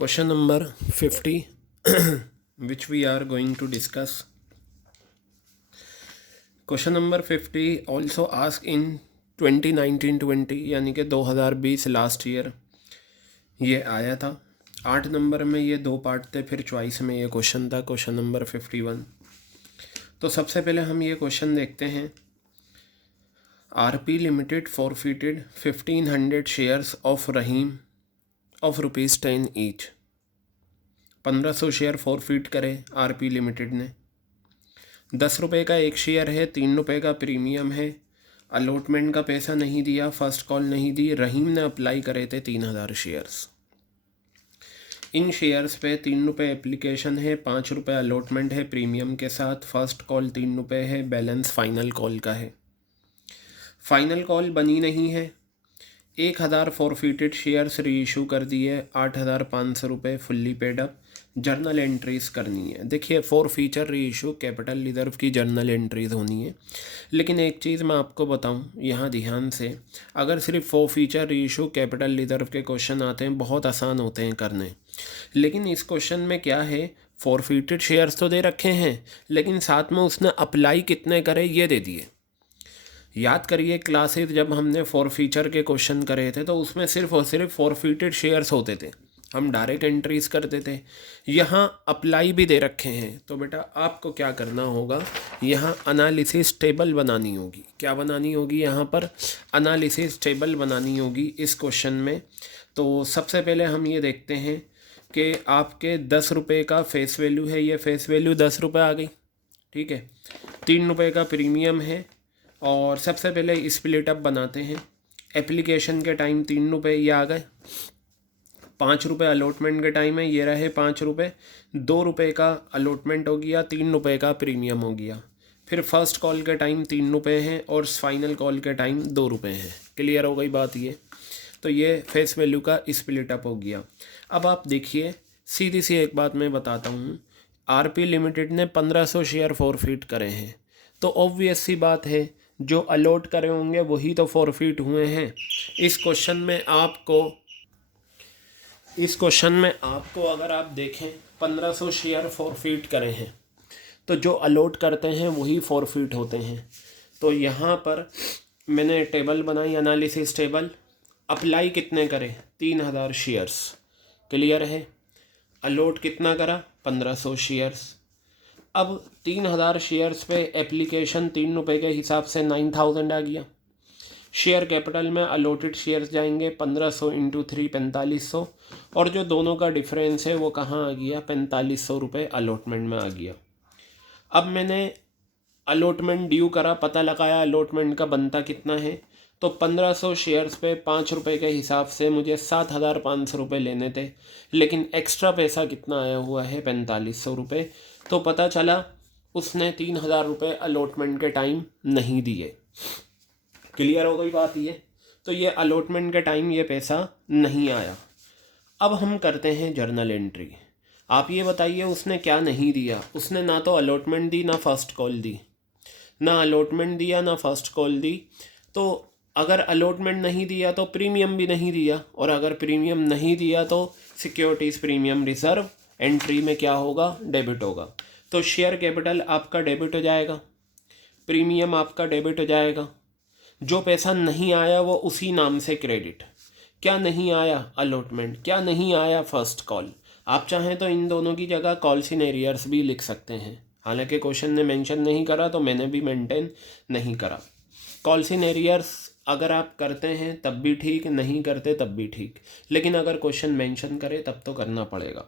Question number 50 which we are going to discuss. Question number 50 also asked in 2019-20 यानी कि 2020 last year ये आया था। 8 नंबर में ये 2 पार्ट थे, फिर चॉइस में ये क्वेश्चन था, क्वेश्चन नंबर 51। तो सबसे पहले हम ये क्वेश्चन देखते हैं। RP limited forfeited 1500 shares of Rahim of ₹10 each. 1500 share forfeit करे आरपी लिमिटेड ने। 10 रुपये का एक शेयर है, 3 रुपये का प्रीमियम है। अलॉटमेंट का पैसा नहीं दिया, फर्स्ट कॉल नहीं दी। रहीम ने अप्लाई करे थे 3000 शेयर्स। इन शेयर्स पे 3 रुपये एप्लीकेशन है, 5 रुपये अलॉटमेंट है प्रीमियम के साथ। फर्स्ट कॉल 3 रुपये है, बैलेंस फाइनल कॉल का है। फाइनल कॉल बनी नहीं है। 1000 फॉरफिटेड शेयर्स री इशू कर दिए, 8500 रुपये fully paid up. Journal entries करनी है। देखिए, फॉर फीचर री इशू कैपिटल रिजर्व की जर्नल एंट्रीज होनी है। लेकिन एक चीज़ मैं आपको बताऊं यहाँ ध्यान से, अगर सिर्फ फॉर फीचर री इशू कैपिटल रिजर्व के क्वेश्चन आते हैं, बहुत आसान होते हैं करने। लेकिन इस क्वेश्चन में क्या है, फॉरफिटेड शेयर्स तो दे रखे हैं, लेकिन साथ में उसने अप्लाई कितने करे ये दे दिए। याद करिए क्लासेस जब हमने फॉर फीचर के क्वेश्चन करे थे तो उसमें सिर्फ और सिर्फ फॉरफिटेड शेयर्स होते थे, हम डायरेक्ट एंट्रीज करते थे। यहाँ अप्लाई भी दे रखे हैं, तो बेटा आपको क्या करना होगा, यहाँ एनालिसिस टेबल बनानी होगी। क्या बनानी होगी, यहाँ पर एनालिसिस टेबल बनानी होगी इस क्वेश्चन में। तो सबसे पहले हम ये देखते हैं कि आपके 10 रुपये का फेस वैल्यू है, ये फेस वैल्यू 10 रुपये आ गई, ठीक है। 3 रुपये का प्रीमियम है, और सबसे पहले स्प्लिट अप बनाते हैं। एप्लीकेशन के टाइम 3 रुपये ये आ गए। 5 रुपये अलॉटमेंट के टाइम है, ये रहे 5 रुपये। 2 रुपये का अलॉटमेंट हो गया, 3 रुपये का प्रीमियम हो गया। फिर फर्स्ट कॉल के टाइम 3 रुपये हैं और फाइनल कॉल के टाइम 2 रुपये हैं। क्लियर हो गई बात ये। तो ये फेस वैल्यू का स्प्लिट अप हो गया। अब आप देखिए, सीधी सी एक बात मैं बताता हूँ। आरपी लिमिटेड ने 1500 शेयर फॉरफिट करे हैं, तो ऑब्वियस सी बात है जो अलॉट करे होंगे वही तो फॉरफिट हुए हैं। इस क्वेश्चन में आपको अगर आप देखें 1500 शेयर फॉरफिट करे हैं, तो जो अलॉट करते हैं वही फॉरफिट होते हैं। तो यहाँ पर मैंने टेबल बनाई, एनालिसिस टेबल। अप्लाई कितने करे, 3000 शेयर्स। क्लियर है। अलॉट कितना करा, 1500 शेयर्स। अब 3000 शेयर्स पे एप्लीकेशन 3 रुपये के हिसाब से 9000 आ गया। शेयर कैपिटल में अलॉटेड शेयर्स जाएंगे 1500 इंटू 3 4500, और जो दोनों का डिफरेंस है वो कहाँ आ गया, 4500 रुपये अलॉटमेंट में आ गया। अब मैंने अलॉटमेंट ड्यू करा, पता लगाया अलॉटमेंट का बनता कितना है। तो 1500 शेयर्स पे 5 रुपये के हिसाब से मुझे 7500 रुपये लेने थे, लेकिन एक्स्ट्रा पैसा कितना आया हुआ है, 4500 रुपये। तो पता चला उसने 3000 रुपये अलॉटमेंट के टाइम नहीं दिए। क्लियर हो गई बात ये। तो ये अलॉटमेंट के टाइम ये पैसा नहीं आया। अब हम करते हैं जर्नल एंट्री। आप ये बताइए उसने क्या नहीं दिया। उसने ना तो अलॉटमेंट दी, ना फर्स्ट कॉल दी। ना अलॉटमेंट दिया, ना फर्स्ट कॉल दी। तो अगर अलॉटमेंट नहीं दिया तो प्रीमियम भी नहीं दिया, और अगर प्रीमियम नहीं दिया तो सिक्योरिटीज़ प्रीमियम रिजर्व एंट्री में क्या होगा, डेबिट होगा। तो शेयर कैपिटल आपका डेबिट हो जाएगा, प्रीमियम आपका डेबिट हो जाएगा। जो पैसा नहीं आया वो उसी नाम से क्रेडिट। क्या नहीं आया, अलॉटमेंट। क्या नहीं आया, फर्स्ट कॉल। आप चाहें तो इन दोनों की जगह कॉल्स इन एरियर्स भी लिख सकते हैं, हालांकि क्वेश्चन ने मेंशन नहीं करा तो मैंने भी मेंटेन नहीं करा। कॉल्स इन एरियर्स अगर आप करते हैं तब भी ठीक, नहीं करते तब भी ठीक, लेकिन अगर क्वेश्चन मेंशन करे तब तो करना पड़ेगा।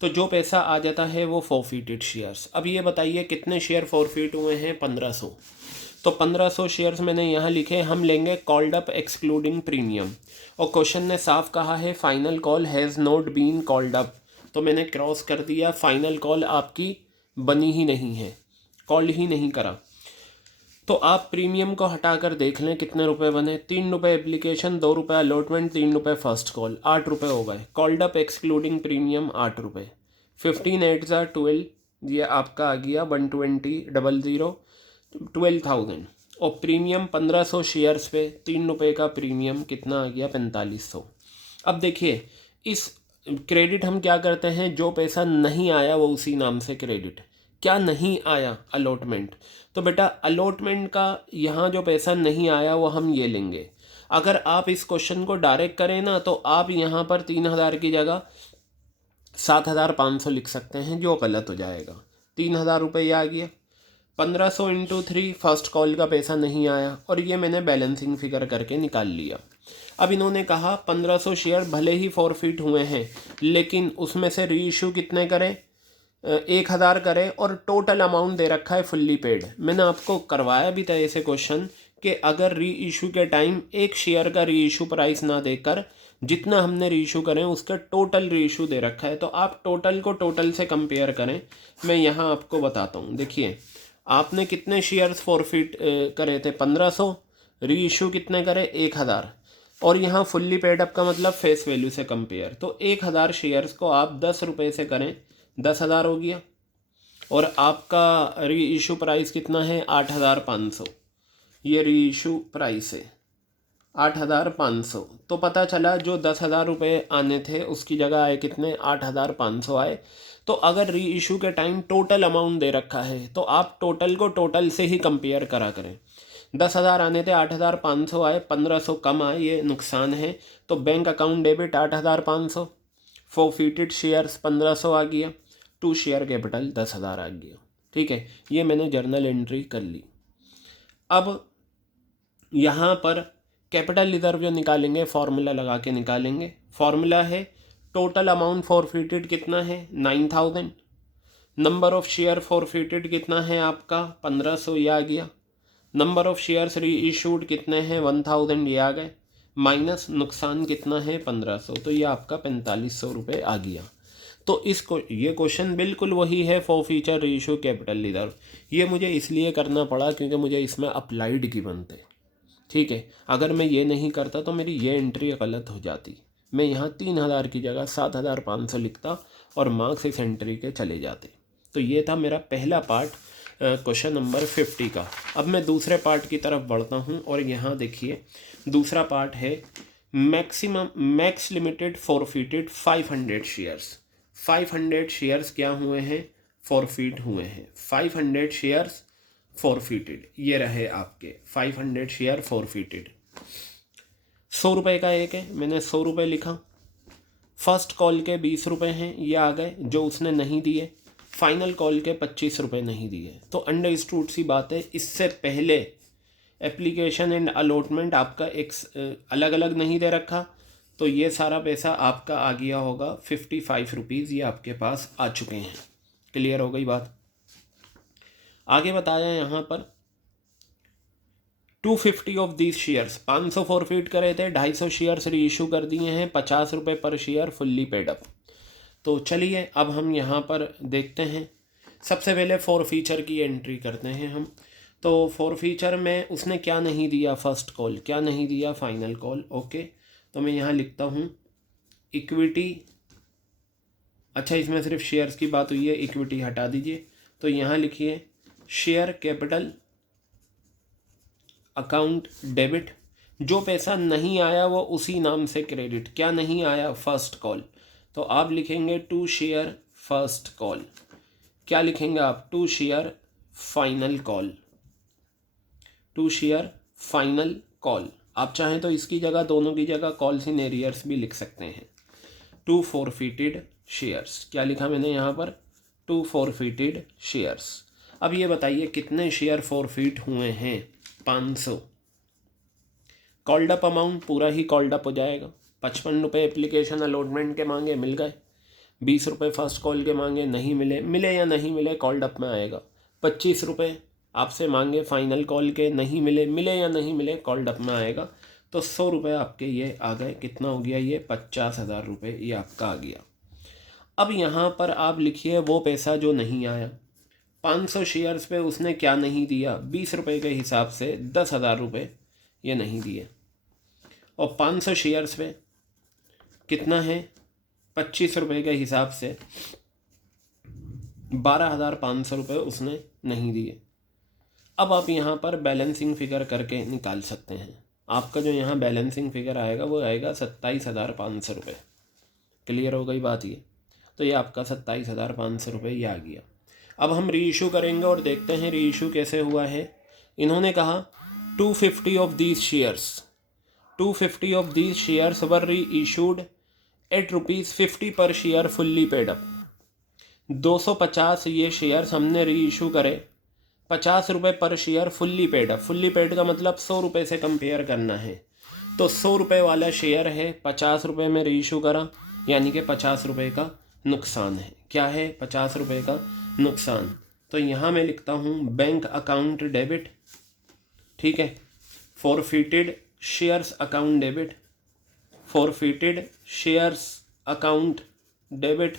तो जो पैसा आ जाता है वो फॉरफिटेड शेयर्स। अब ये बताइए कितने शेयर फॉरफिट हुए हैं, 1500। तो 1500 शेयर्स मैंने यहाँ लिखे, हम लेंगे कॉल्ड अप एक्सक्लूडिंग प्रीमियम। और क्वेश्चन ने साफ कहा है final call has not been called up, तो मैंने क्रॉस कर दिया। फाइनल कॉल आपकी बनी ही नहीं है, कॉल ही नहीं करा। तो आप प्रीमियम को हटाकर देख लें कितने रुपए बने। 3 रुपये एप्लीकेशन, 2 रुपये अलॉटमेंट, 3 रुपये फर्स्ट कॉल, 8 रुपये हो गए। कॉल्ड अप एक्सक्लूडिंग प्रीमियम 8 रुपये। 15 8 12, ये आपका आ गया 120,000 12,000। और प्रीमियम 1500 शेयर्स पे 3 रुपये का प्रीमियम कितना आ गया, 4500। अब देखिए इस क्रेडिट हम क्या करते हैं, जो पैसा नहीं आया वो उसी नाम से क्रेडिट। क्या नहीं आया, अलॉटमेंट। तो बेटा अलॉटमेंट का यहाँ जो पैसा नहीं आया वो हम ये लेंगे। अगर आप इस क्वेश्चन को डायरेक्ट करें ना तो आप यहाँ पर 3,000 की जगह 7,500 लिख सकते हैं, जो गलत हो जाएगा। 3,000 रुपये आ गया। 1500 इंटू 3 फर्स्ट कॉल का पैसा नहीं आया, और ये मैंने बैलेंसिंग फिगर करके निकाल लिया। अब इन्होंने कहा 1500 शेयर भले ही फॉरफिट हुए हैं, लेकिन उसमें से री इशू कितने करें, 1,000 करें, और टोटल अमाउंट दे रखा है फुल्ली पेड। मैंने आपको करवाया भी था ऐसे क्वेश्चन कि अगर री इशू के टाइम एक शेयर का री इशू प्राइस ना देकर जितना हमने री इशू करें उसका टोटल री इशू दे रखा है, तो आप टोटल को टोटल से कंपेयर करें। मैं यहाँ आपको बताता हूँ। देखिए आपने कितने शेयर्स फॉरफिट करे थे, 1500, री इशू कितने करे, 1,000, और यहाँ फुल्ली पेड अप का मतलब फेस वैल्यू से कंपेयर। तो 1,000 शेयर्स को आप 10 रुपये से करें, 10,000 हो गया, और आपका री इशू प्राइस कितना है, 8,500। ये री इशू प्राइस है 8,500। तो पता चला जो 10,000 रुपये आने थे उसकी जगह आए कितने, 8,500 आए। तो अगर री इशू के टाइम टोटल अमाउंट दे रखा है तो आप टोटल को टोटल से ही कंपेयर करा करें। 10,000 आने थे, 8,500 आए, 1,500 कम आए, ये नुकसान है। तो bank account debit 8,500, forfeited shares 1,500 आ गया, टू शेयर कैपिटल 10,000 आ गया। ठीक है, ये मैंने जर्नल एंट्री कर ली। अब यहाँ पर कैपिटल रिजर्व जो निकालेंगे फॉर्मूला लगा के निकालेंगे। फॉर्मूला है टोटल अमाउंट फॉरफिटेड कितना है, 9,000। नंबर ऑफ शेयर फॉरफिटेड कितना है आपका, 1,500, ये आ गया। नंबर ऑफ शेयर्स री इशूड कितने हैं, 1,000, ये आ गए, माइनस नुकसान कितना है, 1,500, तो ये आपका 4,500 रुपये आ गया। तो इसको ये क्वेश्चन बिल्कुल वही है, फॉरफीचर री इशू कैपिटल रिजर्व। ये मुझे इसलिए करना पड़ा क्योंकि मुझे इसमें अप्लाइड की बनते। ठीक है, अगर मैं ये नहीं करता तो मेरी ये एंट्री गलत हो जाती। मैं यहाँ 3,000 की जगह 7,500 लिखता और मार्क्स इस एंट्री के चले जाते। तो ये था मेरा पहला पार्ट क्वेश्चन नंबर 50 का। अब मैं दूसरे पार्ट की तरफ बढ़ता हूँ, और यहाँ देखिए दूसरा पार्ट है max limited forfeited 500 shares. 500 shares क्या हुए हैं, फॉरफिट हुए हैं। 500 शेयर्स फॉरफिटेड, ये रहे आपके 500 शेयर फॉरफिटेड। 100 रुपये का एक है, मैंने 100 रुपये लिखा। फर्स्ट कॉल के 20 रुपये हैं, ये आ गए जो उसने नहीं दिए। फाइनल कॉल के 25 रुपये नहीं दिए। तो अंडरस्टूड सी बात है, इससे पहले एप्लीकेशन एंड अलॉटमेंट आपका एक अलग अलग नहीं दे रखा, तो ये सारा पैसा आपका आ गया होगा 55 रुपीज़, ये आपके पास आ चुके हैं। क्लियर हो गई बात। आगे बताया यहाँ पर 250 ऑफ दीज शेयर्स, 500 फॉरफिट करे थे, 250 शेयर्स री इशू कर दिए हैं, 50 रुपये पर शेयर फुल्ली पेड अप। तो चलिए अब हम यहाँ पर देखते हैं। सबसे पहले फॉरफीचर की एंट्री करते हैं हम। तो फॉरफीचर में उसने क्या नहीं दिया, फर्स्ट कॉल, क्या नहीं दिया, फाइनल कॉल। ओके, तो मैं यहाँ लिखता हूँ इक्विटी। अच्छा, इसमें सिर्फ शेयर्स की बात हुई है, इक्विटी हटा दीजिए। तो यहाँ लिखिए शेयर कैपिटल अकाउंट डेबिट। जो पैसा नहीं आया वो उसी नाम से क्रेडिट। क्या नहीं आया, फर्स्ट कॉल, तो आप लिखेंगे टू शेयर फर्स्ट कॉल। क्या लिखेंगे आप, to share final call, to share final call. आप चाहें तो इसकी जगह, दोनों की जगह कॉल्स इन एरियर्स भी लिख सकते हैं। टू फॉरफिटेड शेयर्स, क्या लिखा मैंने यहाँ पर, टू फॉरफिटेड शेयर्स। अब ये बताइए कितने शेयर फॉरफिट हुए हैं, 500। कॉल्ड अप अमाउंट पूरा ही कॉल्ड अप हो जाएगा। 55 रुपये एप्लीकेशन अलॉटमेंट के मांगे, मिल गए। 20 रुपये फर्स्ट कॉल के मांगे, नहीं मिले। मिले या नहीं मिले कॉल्ड अप में आएगा। 25 रुपये आपसे मांगे फाइनल कॉल के, नहीं मिले। मिले या नहीं मिले कॉल्ड अप में आएगा। तो 100 रुपये आपके ये आ गए। कितना हो गया ये, 50,000 रुपये ये आपका आ गया। अब यहाँ पर आप लिखिए वो पैसा जो नहीं आया। 500 शेयर्स पे उसने क्या नहीं दिया, 20 रुपये के हिसाब से 10,000 रुपये ये नहीं दिए। और 500 शेयर्स पे कितना है, 25 रुपये के हिसाब से 12,500 रुपये उसने नहीं दिए। अब आप यहाँ पर बैलेंसिंग फिगर करके निकाल सकते हैं। आपका जो यहाँ बैलेंसिंग फिगर आएगा वो आएगा 27,500 रुपये। क्लियर हो गई बात ये। तो ये आपका 27,500 रुपये ये आ गया। अब हम री इशू करेंगे और देखते हैं री इशू कैसे हुआ है। इन्होंने कहा 250 of these shares 250 of these shares वर री इशूड एट ₹50 पर शेयर फुल्ली पेड अप। 250 ये शेयर्स हमने री इशू करे, 50 रुपये पर share fully paid up. Fully paid का मतलब 100 रुपये से कंपेयर करना है। तो 100 रुपये वाला शेयर है, 50 रुपये में री इशू करा, यानी कि 50 रुपये का नुकसान है। क्या है? 50 रुपये का नुकसान। तो यहाँ मैं लिखता हूँ बैंक अकाउंट डेबिट, ठीक है, forfeited shares account debit, forfeited shares account debit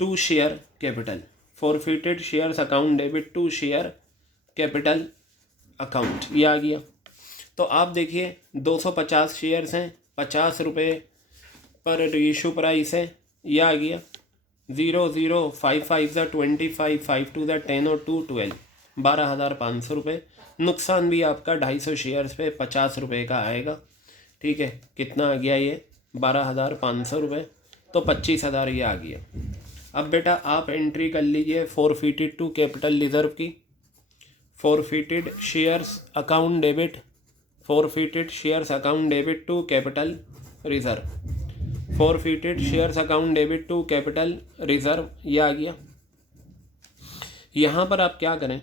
to share capital, forfeited shares account debit to share capital account, ये आ गया। तो आप देखिए 250 शेयर्स हैं, 50 रुपये पर इशू प्राइस है, ये आ गया। 0 0 5 5 25 5 2 10 और 2 12, 12,500 रुपये। नुकसान भी आपका 250 शेयर्स पे 50 रुपये का आएगा, ठीक है। कितना आ गया ये? 12,500 रुपये। तो 25,000 ये आ गया। अब बेटा आप एंट्री कर लीजिए फॉरफिटेड टू कैपिटल रिजर्व की। Forfeited shares account debit, forfeited shares account debit to capital reserve, forfeited shares account debit to capital reserve, ये आ गया। यहाँ पर आप क्या करें,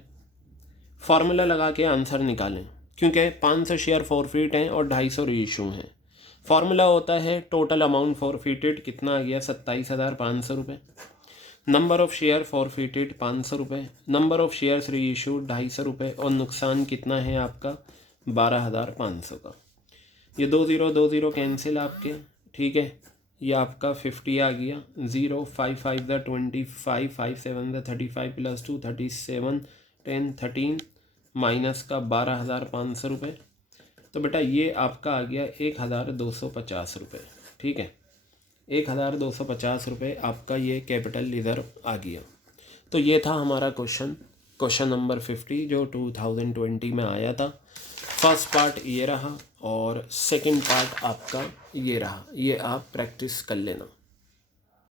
फार्मूला लगा के आंसर निकालें, क्योंकि 500 शेयर फॉरफिट हैं और 250 रीइशू हैं। फार्मूला होता है टोटल अमाउंट फॉरफिटेड, कितना आ गया? 27,500 रुपये। नंबर ऑफ़ शेयर फॉरफिटेड 500 रुपये, नंबर ऑफ़ शेयर्स री इशूड 250 रुपये, और नुकसान कितना है आपका? 12,500 का। ये 2 0 कैंसिल आपके, ठीक है। ये आपका 50 आ गया। 0 5 5 25 5 7 35 + 2 37 10 13 माइनस का 12,500 रुपये। तो बेटा ये आपका आ गया 1,250 रुपये, ठीक है। 1,250 रुपये आपका ये कैपिटल रिजर्व आ गया। तो ये था हमारा क्वेश्चन नंबर 50 जो 2020 में आया था। फर्स्ट पार्ट ये रहा और सेकंड पार्ट आपका ये रहा। ये आप प्रैक्टिस कर लेना।